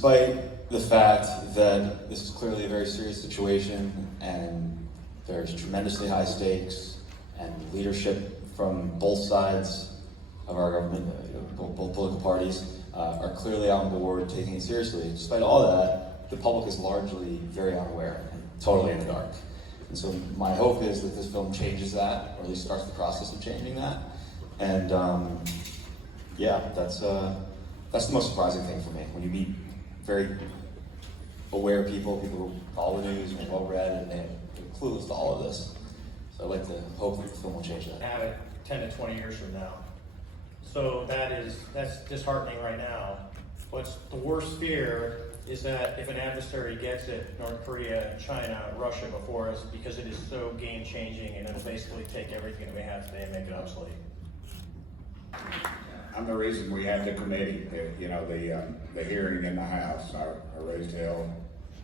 despite the fact that this is clearly a very serious situation and there's tremendously high stakes and leadership from both sides of our government, both political parties, are clearly on board taking it seriously. Despite all that, the public is largely very unaware and totally in the dark. And so my hope is that this film changes that, or at least starts the process of changing that. And yeah, that's the most surprising thing for me. When you meet very aware people who follow the news and are well-read and they're clueless to all of this. So I'd like to hope that the film will change that. Have it 10 to 20 years from now. So that's disheartening right now. What's the worst fear is that if an adversary gets it, North Korea, China, Russia before us, because it is so game-changing and it'll basically take everything that we have today and make it obsolete. I'm the reason we had the committee, the hearing in the House. I raised hell,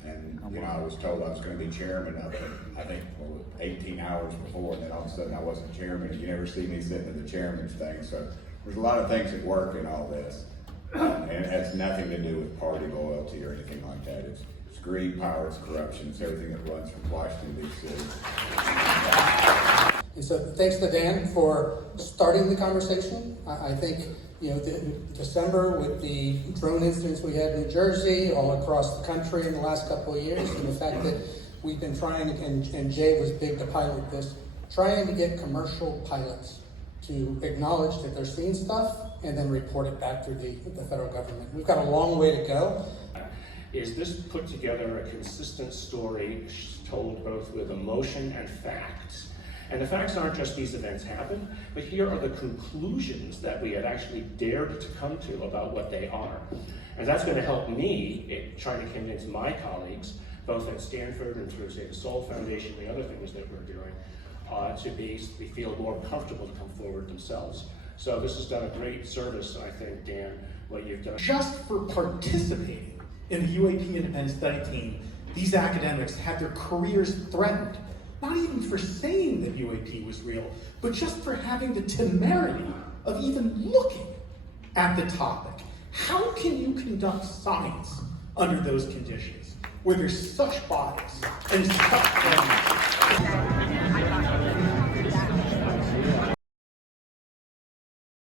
and I was told I was going to be chairman of it. I think 18 hours before, and then all of a sudden I wasn't chairman. And you never see me sitting in the chairman's thing. So there's a lot of things that work in all this, and it has nothing to do with party loyalty or anything like that. It's greed, power, it's corruption. It's everything that runs from Washington D.C. And so thanks to Dan for starting the conversation. I think, December with the drone incidents we had in New Jersey, all across the country in the last couple of years, and the fact that we've been trying, and Jay was big to pilot this, trying to get commercial pilots to acknowledge that they're seeing stuff and then report it back to the federal government. We've got a long way to go. Is this put together a consistent story told both with emotion and facts? And the facts aren't just these events happened, but here are the conclusions that we have actually dared to come to about what they are. And that's going to help me in trying to convince my colleagues, both at Stanford and through, say, the Soul Foundation, the other things that we're doing, to feel more comfortable to come forward themselves. So this has done a great service, I think, Dan, what you've done. Just for participating in the UAP Independent Study Team, these academics had their careers threatened. Not even for saying that UAP was real, but just for having the temerity of even looking at the topic. How can you conduct science under those conditions, where there's such bias and such